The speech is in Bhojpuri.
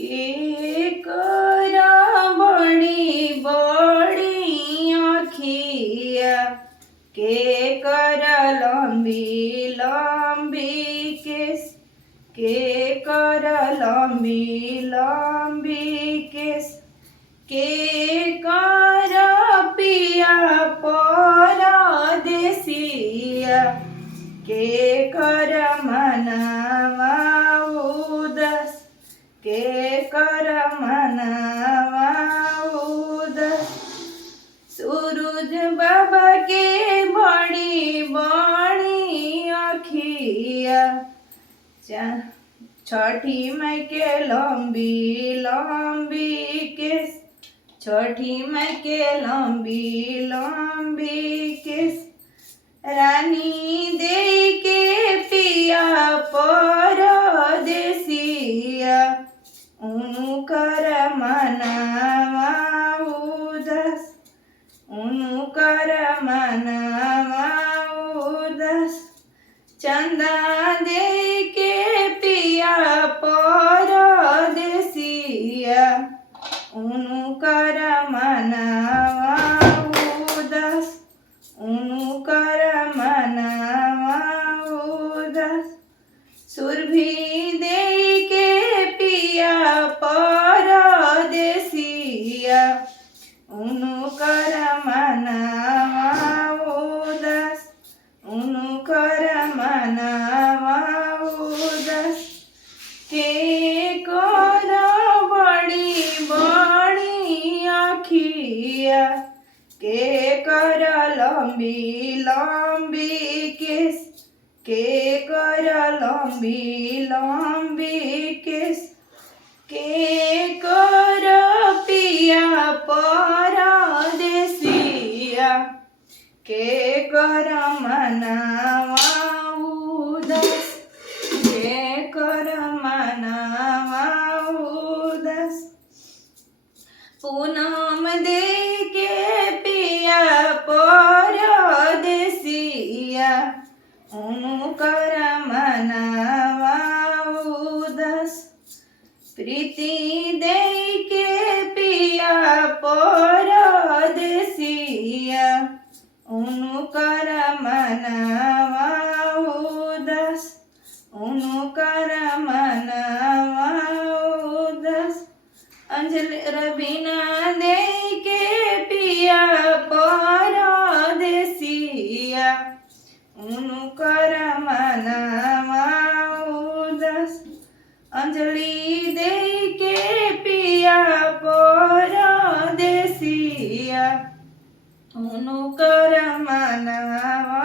के करा बड़ी बड़ी आँखिया के करा लंबी लंबी केस के करा लंबी लंबी केस के करा पिया परदेसिया के कर मनवा उदास के कर मनवा उदास सूरज बाबा के बड़ी बड़ी आँखिया छठी माई के लंबी लंबी केस छठी माई के लंबी लंबी केस रानी दे के पिया परदेसिया उनकर मनवा उदास उनकर मनवा उदास चंदा दे के पिया परदेसिया उनकर मनवा उदास उनकर मनवा उदास सुरभि दे के पिया परदेसिया उनकर मनवा उदास उनकर मनवा उदास के कर बड़ी बड़ी आँखिया के कर लंबी लंबी केस के कर लंबी लंबी केस के कर पिया परदेसिया के कर मनवा उदास के कर मनवा उदास पूनम दे के पिया परदेसिया उनकर मनवा उदास प्रीति दे के पिया परदेसिया उनकर मनवा उदास उनकर मनवा उदास अंजलि रबीना दे के पिया परदेसिया उनकर मनवा उदास अंजलि दे के पिया परदेसिया उनकर मनवा